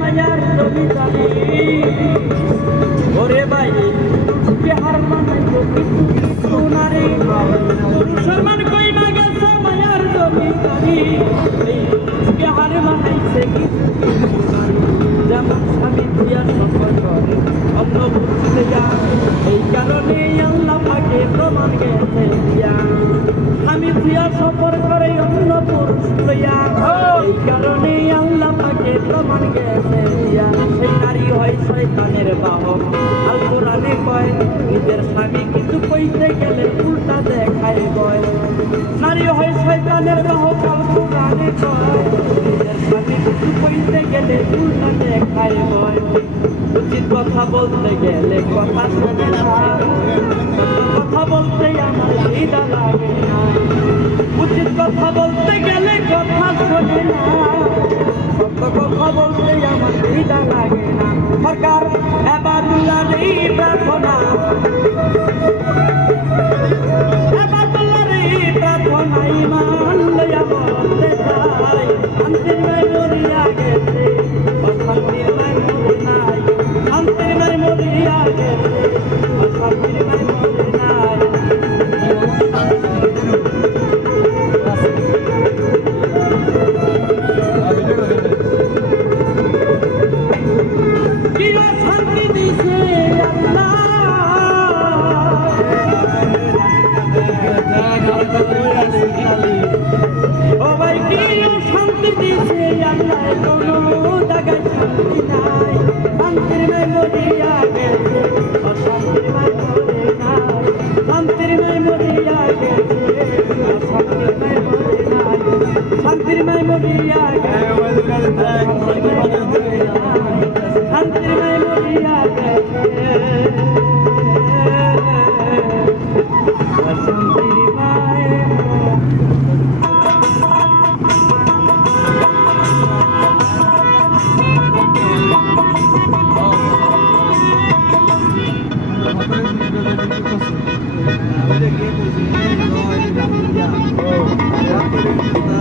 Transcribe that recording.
মায়ার জমিদারি ওরে ভাই বিহার মানে তো কিছু নারী মুসলমান কই না গেছে মায়ার জমিদারি বিহার মানাইছে কিছু যেমন স্বামী দিয়া সফর করে অন্য বুঝতে যা এই কারণে আল্লাহ পাকে প্রমাণ গেছে দিয়া স্বামী দিয়া সফর করে অন্য পুরুষ লইয়া এই কারণে আল্লাহ পাকে প্রমাণ গেছে দিয়া সেই নারী হয় শয়তানের বাহক আল কোরআনে কয় নিজের স্বামী কিছু কইতে গেলে উল্টা দেখায় কয় নারী হয় শয়তানের বাহক আল কোরআনে কয় নিজের স্বামী কিছু কইতে গেলে উল্টা দেখায় কয় উচিত কথা বলতে গেলে কথা শোনে না কথা বলতে আমার হৃদয় লাগে না উচিত কথা বলতে গেলে কথা শোনে না সত্য কথা বলতে আমার হৃদয় লাগে না সরকার এবাদুল্লাহর প্রার্থনা প্রার্থনা ইমান লইয়া বলতে চাই শান্তির মাই মরিয়া গেছে শান্তির মাই মরি নাই শান্তির মাই মরিয়া গেছে শান্তির মাই মরি নাই শান্তি দিছে আল্লাহ ও ভাই কি শান্তি দিছে আল্লাহ কোনো জায়গায় শান্তি নাই শান্তির মাই মরিয়া গেছে অশান্তির মাই মরে নাই শান্তির মাই মরিয়া গেছে অশান্তির মাই মরে নাই শান্তির মাই মরিয়া গেছে শান্তির মাই মরিয়া গেছে শান্তির মাই Olha aqui, cozinha, olha,